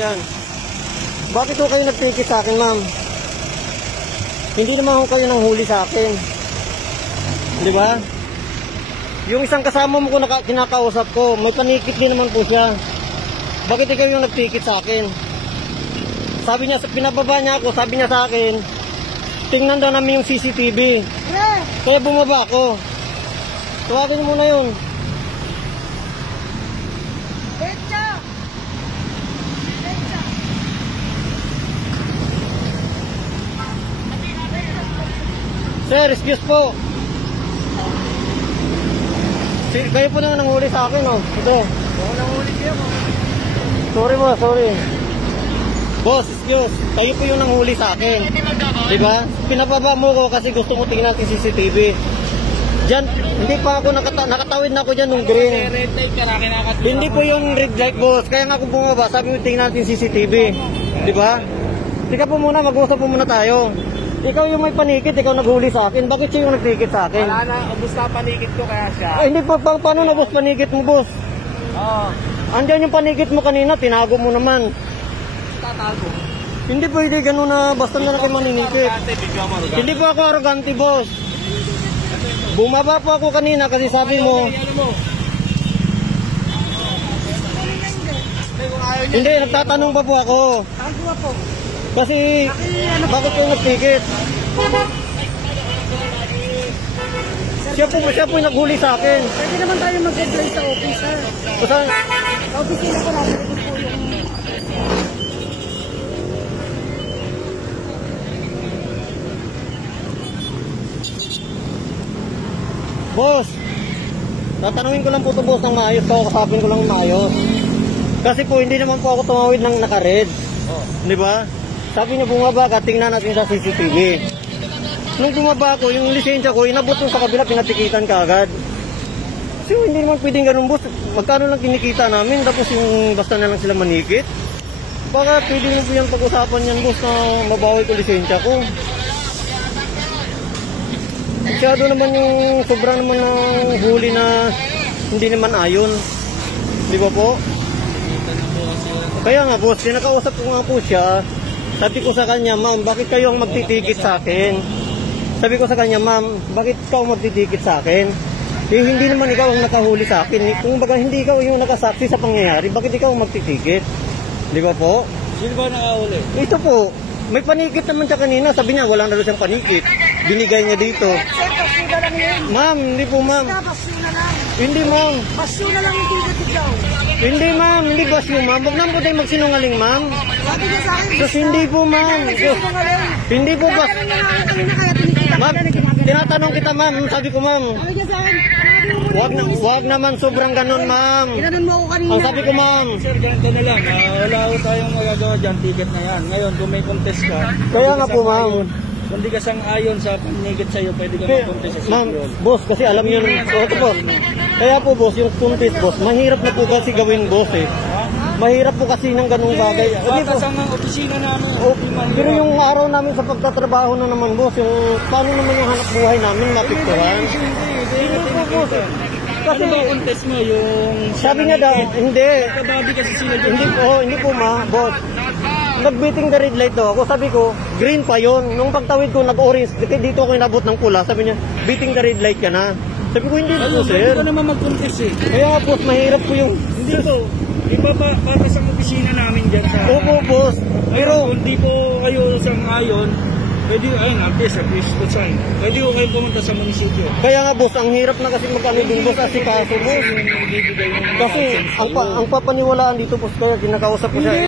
Ayan. Bakit ho kayo nagtikit sa akin, ma'am? Hindi naman ho kayo nang huli sa akin. Di ba? Yung isang kasama mo ko kinakausap ko, may panikit din naman po siya. Bakit ikaw yung nagtikit sa akin? Sabi niya, pinababa niya ako, sabi niya sa akin, tingnan daw namin yung CCTV. Kaya bumaba ako. Tawagin niyo muna yun. Sir, excuse po. Kayo po naman nanghuli sa akin, oh. Ito. Oo, nanghuli kayo mo. Sorry mo, sorry. Boss, excuse. Kayo po yung nanghuli sa akin. Diba? Pinababa mo ko kasi gusto ko tingnan natin CCTV. Diyan, hindi pa ako nakatawid na ako dyan nung green. Red light ka na kinakatid. Hindi po yung red light, boss. Kaya nga ako bumaba, sabi mo tingnan natin CCTV. Diba? Tika po muna, mag-usap po muna tayo. Ikaw yung may panikit, ikaw naghuli sa akin. Bakit siya yung nagtikit sa akin? Wala na, ubus na panikit ko kaya siya. Hindi pa, paano na boss panikit mo, boss? Oo. Andiyan yung panikit mo kanina, tinago mo naman. Tatago. Hindi pwede ganun na basta na lang kayo maninikit. Hindi po ako arrogante, boss. Bumaba po ako kanina kasi sabi mo. Hindi, nagtatanong pa po ako. Kasi, bakit kayo nagtikit? Siya po yung naghuli sa akin. Pwede naman tayo mag-apply sa office, sir. Basta, Sa opisina ko natin ito po yung... boss, tatanungin ko lang po ito, boss, ng maayos. Kakasapin ko lang maayos. Kasi po, hindi naman po ako tumawid ng naka-red. Di ba? Sabi niya bumaba ka, tingnan natin sa CCTV. Nung bumaba ko, yung lisensya ko, inabot mo sa kabila, pinatikitan ka agad. Kasi hindi naman pwedeng ganun, boss. Magkano lang kinikita namin, tapos yung basta na lang sila manikit. Baka pwede mo po yung pag-usapan yan, boss, na mabawi ko lisensya ko. Masyado naman yung sobrang naman ng huli na hindi naman ayon. Di ba po? Kaya nga, boss, kinakausap ko nga po siya. Sabi ko sa kanya, ma'am, bakit kayo ang magtitikit sa akin? Sabi ko sa kanya, ma'am, bakit ikaw magtitikit sa akin? Eh, hindi naman ikaw ang nakahuli sa akin. Kung baga hindi ikaw yung nakasaksi sa pangyayari, bakit ikaw ang magtitikit? Di ba po? Sino ba nakahuli? Ito po, may panikit naman siya kanina. Sabi niya, wala na daw siyang panikit. Binigay niya dito. Sir, pasyo na lang yun. Ma'am, hindi po, ma'am. Pasyo na lang. Hindi, ma'am. Pasyo na lang yung ticket ikaw. Hindi, ma'am. Hindi basyo, ma'am. Huwag naman po tayo magsinungaling, ma'am. Sabi niya sa akin, Sus, hindi po, ma'am. Hindi po ba? Ma'am, tinatanong kita, ma'am. Sabi ko, ma'am. Sabi niya sa akin, Wag naman sobrang ganun, ma'am. ginanon mo ako kanina. Ang sabi ko, ma'am. Sir, ganito na lang. Wala ko tayong magagawa dyan. Ticket na yan. Ngayon, kung may contest ka. Kaya nga po, ma'am. Kung di ka sang-ayon sa paninigit sa'yo, pwede ka mag-contest sa Ma'am, civil. boss, kasi alam niyo, ito po. Kaya po, boss, yung contest, boss, mahirap na po kasi gawin, boss, eh. Mahirap po kasi ng ganung bagay. Hindi po. Batas ang opisina namin. Oh, pero yung araw namin sa pagtatrabaho na naman, boss, yung paano naman yung hanap buhay namin mapikturan? Hindi po, boss. Kasi Kasi, ba contest mo yung... sabi niya daw, hindi. Kababi kasi sila dyan. Hindi po, ma, boss. Nag-beating the red light daw ako. Sabi ko, green pa yon. Nung pagtawid ko, nag-orange. Dito ako inabot ng pula. Sabi niya, beating the red light ka na. Sabi ko, hindi po, sir. Hindi ko naman mag-contest eh. Kaya nga, boss, mahirap po yung... Hindi po. Iba pa batas ang opisina namin dyan sa... Opo, boss. Pero Pero, kung di po kayo sang-ayon, pwede, ayun, at least po sign. Pwede ko kayo pumunta sa munisipyo. kaya nga, boss, ang hirap na kasi magkano din, boss, asikaso, boss. Kasi, ang papaniwalaan dito, boss, kaya kinakausap ko siya.